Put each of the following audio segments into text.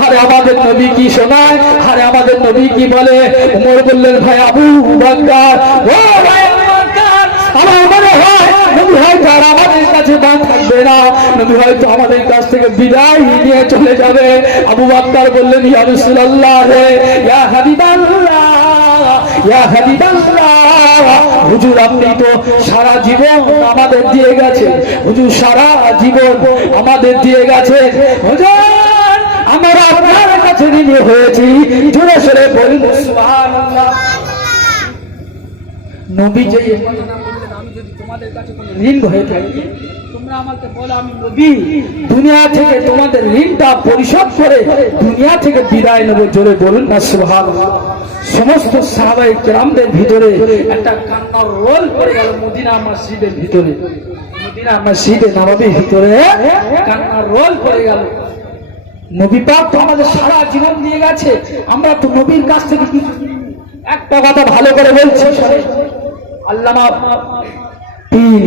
আরে আমাদের নবী কি শোনায়, আরে আমাদের নবী কি বলে। উমর বললেন, ভাই আবু বকর, ও ভাই আবু বকর, আমার মনে হয় নবী হয়তো আর আমাদের কাছে দান থাকবে না, নবী হয়তো আমাদের কাছ থেকে বিদায় নিয়ে চলে যাবে। আবু বকর বললেন, ইয়া রাসূলুল্লাহ, ইয়া হাবিবাল্লাহ, ইয়া হাবিবাল্লাহ, হুজুর আপনি তো সারা জীবন আমাদের দিয়ে গেছেন, হুজুর সারা জীবন আমাদের দিয়ে গেছেন, হুজুর আমরা আপনার কাছে ঋণী হয়েছি। জোরে সোরে বলুন সুবহানাল্লাহ। নবী যে আমি যদি তোমাদের কাছে কোনো ঋণ হয়ে থাকি, তোমরা আমাকে বলো আমি নবী দুনিয়া থেকে তোমাদের ঋণটা পরিশোধ করে দুনিয়া থেকে বিদায় নেব। জোরে বলুন না সুবহানাল্লাহ। সমস্ত সাহাবায়ে কেরামদের ভিতরে একটা কান্নার রোল পড়ে গেল মদিনা মসজিদের ভিতরে, মদিনা মসজিদে নববীর ভিতরে কান্নার রোল পড়ে গেল। নবী পাক তো আমাদের সারা জীবন দিয়ে গেছে, আমরা তো নবীর কাছ থেকে কিছু। একটা কথা ভালো করে বলছি, আল্লামা পীর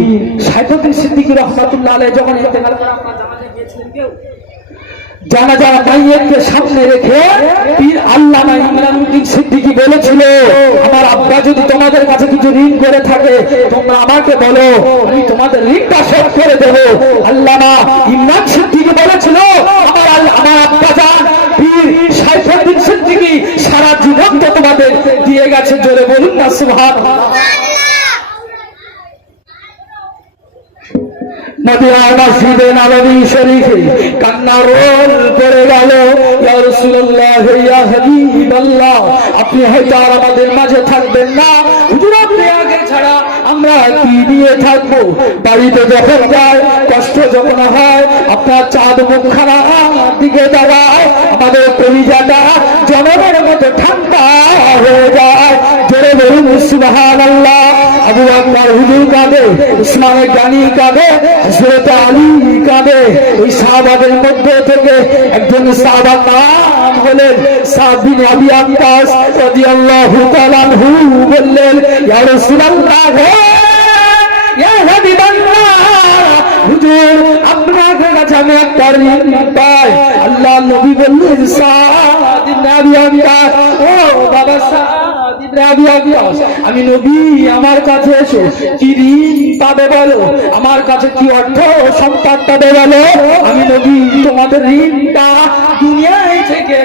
সাইফুদ্দিন সিদ্দিকী রাহমাতুল্লাহ আলাইহি যখন ইন্তেকাল করে, আপনারা জানাজা গিয়েছিলেন কেউ? জানাজা মাইয়িতকে সামনে রেখে পীর আল্লামা ইমরানউদ্দিন সিদ্দিকী বলেছিল, আমার আব্বা যদি তোমাদের কাছে কিছু ঋণ করে থাকে তোমরা আমাকে বলো, আমি তোমাদের ঋণটা শোধ করে দেব। আল্লামা ইমরান সিদ্দিকী বলেছিল, আমার আব্বা জান পীর সাইফুদ্দিন সিদ্দিকী সারা জীবন তো তোমাদের দিয়ে গেছে। জোরে বলুন না সুবহানাল্লাহ। মদিনা মসজিদে নববী শরীফে কান্নার রোল পড়ে গেল। ইয়া রাসূলুল্লাহ, ইয়া হাবিবাল্লাহ, আপনি হয়তো আর আমাদের মাঝে থাকবেন না, হুজুর আপনি আগে ছাড়া আমরা কি নিয়ে থাকবো। বাড়িতে যখন যায়, কষ্ট যখন হয়, আপনার চাঁদ মুখখানা দিকে দাঁড়ায়, আমাদের কলিজাটা জনমের মতো ঠান্ডা হয়ে যায়। জোরে বলুন সুবহানাল্লাহ। আবু বকর হুজুর কাঁদে, উসমান গনি কাঁদে, হযরত আলী কাঁদে। এই সাহাবাদের মধ্যে থেকে একজন সাহাবার নাম হলেন সাদ বিন আবি ওয়াক্কাস রাদিয়াল্লাহু তাআলা আনহু, বললেন, ইয়া রাসূলুল্লাহ, ইয়া হাবিবাল্লাহ, হুজুর আপনার কাছে আমি একটা ঋণ পাই। আল্লাহ নবী বললেন, সাদ বিন আবি ওয়াক্কাস, ও বাবা সাদ, আমি নবী, আমার কাছে এসো, কি ঋণ পাবে বলো, আমার কাছে কি অর্থ সম্পদ পাবে বলো, আমি নবী তোমাদের ঋণটা দুনিয়ায় থেকে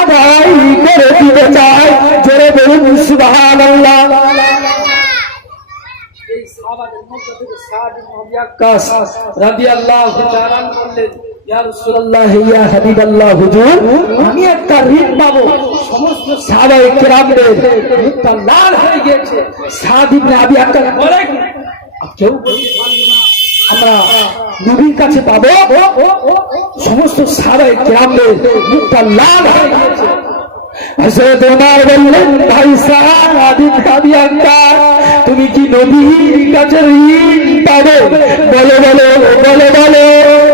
আদায় করে দিতে চাই। জোরে বলুন সুবহানাল্লাহ। এই সাহাবাদের মধ্যে থেকে সাদ বিন আবি ওয়াক্কাস রাদিয়াল্লাহু তাআলা আনহু বললেন, ইয়া রাসূলুল্লাহ, ইয়া হাবিবাল্লাহ, হুজুর আমি একটা ঋণ পাবো। সমস্ত সাহাবায়ে কেরামদের মুখটা লাল হয়ে গেছে। সাদ ইবনে আবি ওয়াক্কাস বলে, কেউ বলতে পারলো না আমরা নবীর কাছে পাবো। সমস্ত সাহাবায়ে কেরামদের মুখটা লাল হয়ে গেছে। হযরত ওমর বললেন, ভাই সাদ ইবনে আবি ওয়াক্কাস, তুমি কি নবীর কাছে ঋণ পাবে? বলে বলে বলে বলে।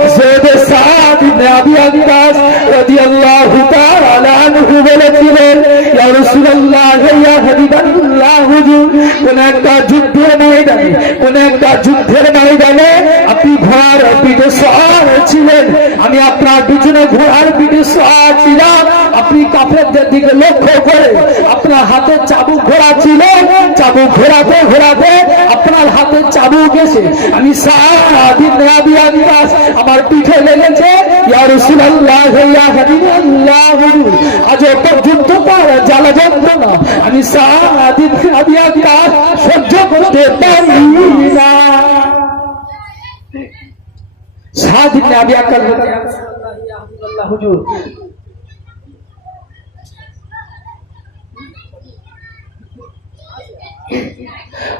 হযরত সাদ ইবনে আবি ওয়াক্কাস রাদিয়াল্লাহু তাআলা আনহু বলেছিলেন, ইয়া রাসূলুল্লাহ, ইয়া হাবিবাল্লাহ, হুজুর কোন একটা যুদ্ধের ময়দানে, কোন একটা যুদ্ধের ময়দানে আপনি ঘোড়ার পিঠে সওয়ার ছিলেন, আমি আপনার পিছনে ঘোড়ার পিঠে সওয়ার ছিলাম, আপনি কাফেরদের দিকে লক্ষ্য করে আপনার হাতে চাবুক ঘোড়া ছিল, চাবুক ঘোরাতে ঘোরাতে আপনার হাতে চাবুক এসে আমি সাদ ইবনে আবি ওয়াক্কাস আমার পিঠে লেগেছে। ইয়া রাসূলুল্লাহ, ইয়া হাবিবাল্লাহ, আজ পর্যন্ত তার জ্বালা যন্ত্রণা আমি সাদ ইবনে আবি ওয়াক্কাস সহ্য করতে পারি না। সাদ ইবনে আবি ওয়াক্কাস, ইয়া রাসূলুল্লাহ, ইয়া হাবিবাল্লাহ, হুজুর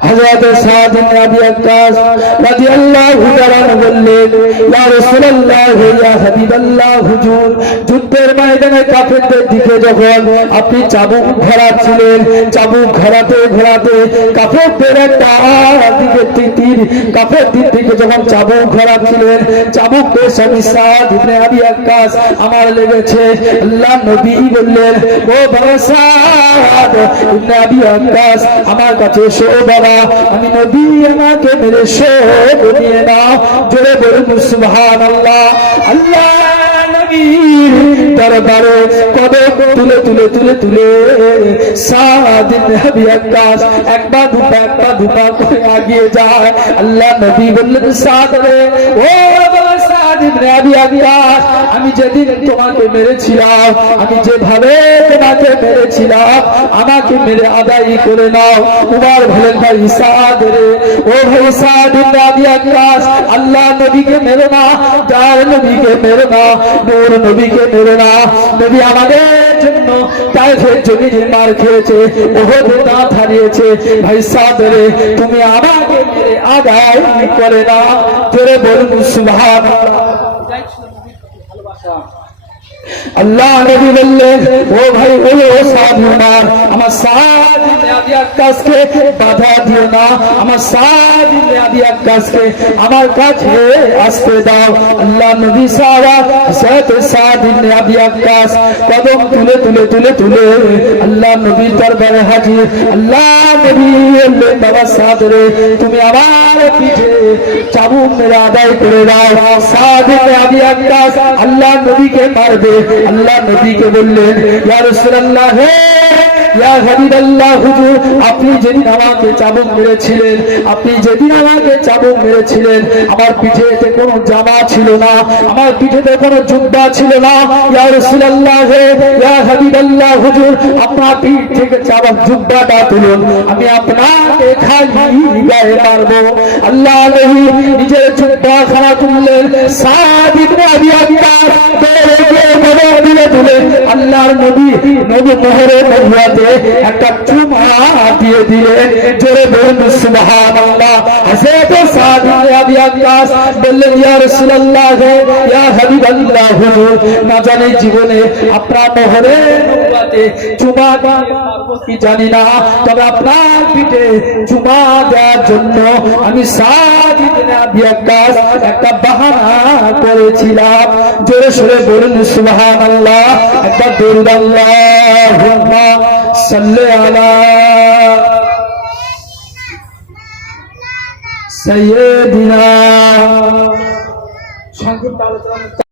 হযরত সাদ ইবনে আবি ওয়াক্কাস রাদিয়াল্লাহু তাআলা বললেন, ইয়া রাসূলুল্লাহ, ইয়া হাবিবাল্লাহ, হুজুর যুদ্ধের ময়দানে কাফেরদের দিকে যখন আপনি চাবুক ঘোরাচ্ছিলেন, চাবুক ঘোরাতে ঘোরাতে কাফেরদের একটা দিকে তীর, কাফেরদের দিকে যখন চাবুক ঘোরাচ্ছিলেন, চাবুক বেশ আমি সাদ ইবনে আবি ওয়াক্কাস আমার লেগেছে। আল্লাহ নবী বললেন, ও বাবা সাদ ইবনে আবি ওয়াক্কাস আমার কাছে এসো বাবা, আমি নবী, আমাকে মেরে শোধ নিয়ে নাও। জোরে বলুন সুবহানাল্লাহ। আল্লাহ নবী দরবারে কদম তুলে তুলে তুলে তুলে সাদ ইবনে আবি ওয়াক্কাস একবার দুপা করে আগিয়ে যায়। আল্লাহ নবী বললেন, সাদ রে, ও বাবা সাদ ইবনে আবি ওয়াক্কাস, আমি যেদিন তোমাকে মেরেছিলাম, আমি যেভাবে তোমাকে মেরেছিলাম, আমাকে মেরে আদায় করে নাও। উমর বলেন, ভাই সাদ রে, ও ভাই সাদ ইবনে আবি ওয়াক্কাস, আল্লাহ নবীকে মেরো না, যার নবীকে মেরো না, নূর নবীকে মেরো না। নবী আমাদের জন্য তাইফের জমিনে মার খেয়েছে, ওহদে দাঁত হারিয়েছে। ভাই সাদ রে, তুমি আমাকে মেরে আদায় করে না। জোরে বলুন সুবহানাল্লাহ। আল্লাহ নবী বললেন, ও ভাই, ও সাদ উমর, আমার সাদ ইবনে আবি ওয়াক্কাসকে বাধা দিও না, আমার সাদ ইবনে আবি ওয়াক্কাসকে আমার কাছে আসতে দাও। আল্লাহ নবী সাদ ইবনে আবি ওয়াক্কাস কদম তুলে তুলে তুলে তুলে আল্লাহ নবীর দরবারে হাজির। আল্লাহ নবী বললেন, বাবা সাদ রে, তুমি আমার পিঠে চাবুক মেরে আদায় করে দাও। সাদ ইবনে আবি ওয়াক্কাস আল্লাহ নবীকে মারবে। আল্লাহ নবীকে বললেন, ইয়া রাসূলুল্লাহ, হে ইয়া হাবিবাল্লাহ, হুজুর, আপনি যেদিন আমাকে চাবুক মেরেছিলেন, আপনি যেদিন আমাকে চাবুক মেরেছিলেন, আমার পিঠেতে কোনো জামা ছিল না, আমার পিঠেতে কোনো জুব্বা ছিল না। ইয়া রাসূলুল্লাহ, ইয়া হাবিবাল্লাহ, হুজুর, আপনার পিঠ থেকে চাবুক জুব্বাটা তুলুন, আমি আপনাকে খালি গায়ে মারবো। আল্লাহ নবী নিজের জুব্বা খানা তুললেন। সাদ ইবনে আবি ওয়াক্কাস তুলে তুলে আল্লাহর নবী মোহরে নবুয়াতে একটা চুমা দিয়ে দিলেন। জোরে বলুন সুবহানাল্লাহ। হযরত সাদ ইবনে আবি ওয়াক্কাস বললেন, ইয়া রাসূলুল্লাহ, ইয়া হাবিবাল্লাহ, হুজুর, না জানি জীবনে আপনার মোহরে নবুয়াতে চুমা মারবো কি জানি না, তবে আপনার পিঠে চুমা দেওয়ার জন্য আমি সাদ ইবনে আবি ওয়াক্কাস একটা বাহানা করেছিলাম। জোরে সরে বলুন সুবহানাল্লাহ। একটা দরুদ আল্লাহুম্মা সাল্লি আলা সাইয়্যিদিনা। সংক্ষিপ্ত আলোচনা।